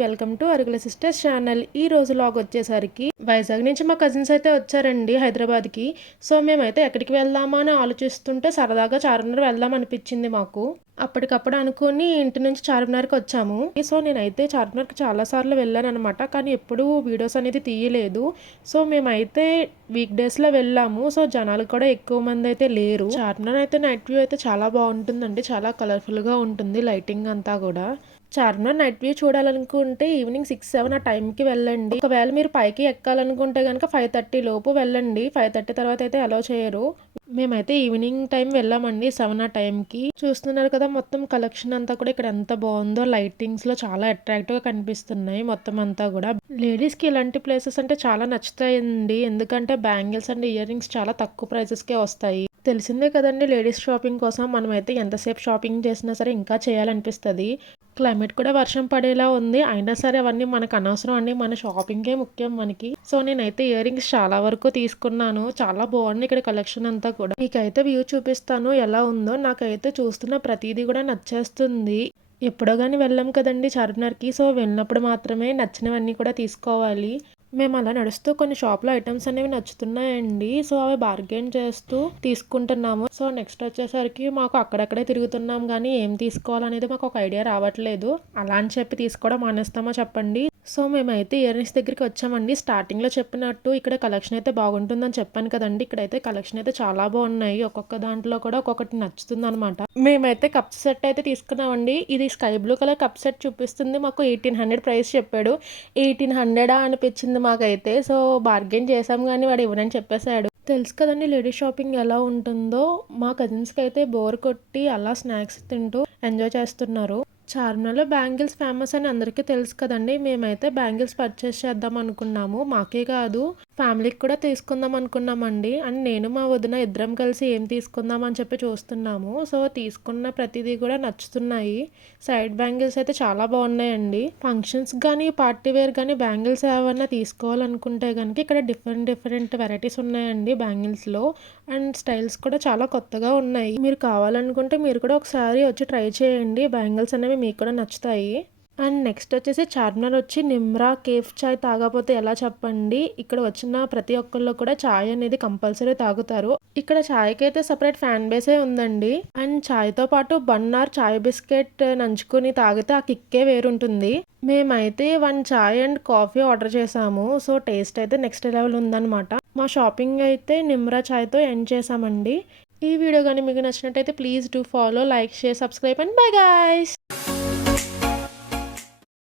Welcome to Arugula sisters channel. ఈ రోజు log వచ్చేసరికి వైజాగ్ నుంచి మా కజిన్స్ అయితే వచ్చారండి హైదరాబాద్కి. సో మేమైతే ఎక్కడికి వెళ్దామా అని ఆలోచిస్తుంటే సరదాగా చార్మినార్ వెళ్దాం అనిపించింది మాకు. అప్పటికప్పుడు అనుకుని ఇంటి నుంచి చార్మినార్కి వచ్చాము. సో నేనైతే చార్మినార్కి చాలాసార్లు వెళ్ళాను అనమాట, కానీ ఎప్పుడూ వీడియోస్ అనేది తీయలేదు. సో మేమైతే వీక్ డేస్లో వెళ్ళాము. సో జనాలు కూడా ఎక్కువ మంది అయితే లేరు. చార్మినార్ అయితే నైట్ వ్యూ అయితే చాలా బాగుంటుందండి, చాలా కలర్ఫుల్గా ఉంటుంది లైటింగ్ అంతా కూడా. చార్మినార్ నైట్ వ్యూ చూడాలనుకుంటే ఈవినింగ్ 6-7 ఆ టైంకి వెళ్ళండి. ఒకవేళ మీరు పైకి ఎక్కాలనుకుంటే కనుక 5:30 లోపు వెళ్ళండి. 5:30 తర్వాత అయితే అలౌ చేయరు. మేమైతే ఈవినింగ్ టైం వెళ్ళామండి 7 ఆ టైంకి. చూస్తున్నారు కదా మొత్తం కలెక్షన్ అంతా కూడా ఇక్కడ ఎంత బాగుందో, లైటింగ్స్లో చాలా అట్రాక్టివ్గా కనిపిస్తున్నాయి మొత్తం అంతా కూడా. లేడీస్కి ఇలాంటి ప్లేసెస్ అంటే చాలా నచ్చుతాయండి, ఎందుకంటే బ్యాంగిల్స్ అండ్ ఇయర్ రింగ్స్ చాలా తక్కువ ప్రైసెస్కే వస్తాయి. తెలిసిందే కదండి, లేడీస్ షాపింగ్ కోసం మనమైతే ఎంతసేపు షాపింగ్ చేసినా సరే ఇంకా చేయాలనిపిస్తుంది. క్లైమేట్ కూడా వర్షం పడేలా ఉంది, అయినా సరే అవన్నీ మనకు అనవసరం అండి, మన షాపింగే ముఖ్యం మనకి. సో నేనైతే ఇయర్ రింగ్స్ చాలా వరకు తీసుకున్నాను, చాలా బాగుంది ఇక్కడ కలెక్షన్ అంతా కూడా. మీకైతే వ్యూ చూపిస్తాను ఎలా ఉందో. నాకైతే చూస్తున్న ప్రతిదీ కూడా నచ్చేస్తుంది. ఎప్పుడో కానీ వెళ్ళాం కదండి చార్మినార్కి, సో వెళ్ళినప్పుడు మాత్రమే నచ్చినవన్నీ కూడా తీసుకోవాలి. మేము అలా నడుస్తూ కొన్ని షాప్లో ఐటమ్స్ అనేవి నచ్చుతున్నాయండి. సో అవి బార్గెన్ చేస్తూ తీసుకుంటున్నాము. సో నెక్స్ట్ వచ్చేసరికి మాకు అక్కడక్కడే తిరుగుతున్నాం కానీ ఏం తీసుకోవాలనేది మాకు ఒక ఐడియా రావట్లేదు. అలా అని చెప్పి తీసుకోవడం మానేస్తామో చెప్పండి. సో మేమైతే ఇయర్ రింగ్స్ దగ్గరికి వచ్చామండి. స్టార్టింగ్లో చెప్పినట్టు ఇక్కడ కలెక్షన్ అయితే బాగుంటుందని చెప్పాను కదండి, ఇక్కడైతే కలెక్షన్ అయితే చాలా బాగున్నాయి. ఒక్కొక్క దాంట్లో కూడా ఒక్కొక్కటి నచ్చుతుంది అనమాట. మేమైతే కప్ సెట్ అయితే తీసుకున్నామండి. ఇది sky blue colour cup set చూపిస్తుంది. మాకు 1800 ప్రైస్ చెప్పాడు. 1800 అనిపించింది మాకైతే. సో బార్గెన్ చేసాం కానీ వాడు ఇవ్వనని చెప్పేశాడు. తెలుసు కదండి లేడీస్ షాపింగ్ ఎలా ఉంటుందో. మా కజిన్స్కి అయితే బోర్ కొట్టి అలా స్నాక్స్ తింటూ ఎంజాయ్ చేస్తున్నారు. చార్మినార్లో బ్యాంగిల్స్ ఫేమస్ అని అందరికీ తెలుసు కదండి. మేమైతే బ్యాంగిల్స్ పర్చేస్ చేద్దాం అనుకున్నాము. మాకే కాదు ఫ్యామిలీకి కూడా తీసుకుందాం అనుకున్నామండి. అండ్ నేను మా వదిన ఇద్దరం కలిసి ఏం తీసుకుందాం అని చెప్పి చూస్తున్నాము. సో తీసుకున్న ప్రతిదీ కూడా నచ్చుతున్నాయి. సైడ్ బ్యాంగిల్స్ అయితే చాలా బాగున్నాయండి. ఫంక్షన్స్ కానీ పార్టీ వేర్ కానీ బ్యాంగిల్స్ ఏమన్నా తీసుకోవాలనుకుంటే కనుక ఇక్కడ డిఫరెంట్ వెరైటీస్ ఉన్నాయండి బ్యాంగిల్స్లో. అండ్ స్టైల్స్ కూడా చాలా కొత్తగా ఉన్నాయి. మీరు కావాలనుకుంటే మీరు కూడా ఒకసారి వచ్చి ట్రై చేయండి. బ్యాంగిల్స్ అనేవి మీకు కూడా నచ్చుతాయి. అండ్ నెక్స్ట్ వచ్చేసి చార్మినార్ వచ్చి నిమ్రా కేఫ్ చాయ్ తాగకపోతే ఎలా చెప్పండి. ఇక్కడ వచ్చిన ప్రతి ఒక్కళ్ళు కూడా చాయ్ అనేది కంపల్సరీ తాగుతారు. ఇక్కడ చాయ్కి అయితే సపరేట్ ఫ్యాన్ బేసే ఉందండి. అండ్ చాయ్తో పాటు బన్నార్ చాయ్ బిస్కెట్ నంచుకుని తాగితే ఆ కిక్కే వేరుంటుంది. మేమైతే 1 చాయ్ అండ్ కాఫీ ఆర్డర్ చేసాము. సో టేస్ట్ అయితే నెక్స్ట్ లెవెల్ ఉందన్నమాట. మా షాపింగ్ అయితే నిమ్రా చాయ్తో ఎండ్ చేసామండి. ఈ వీడియో కానీ మీకు నచ్చినట్టయితే please do follow, like, share, subscribe and bye guys.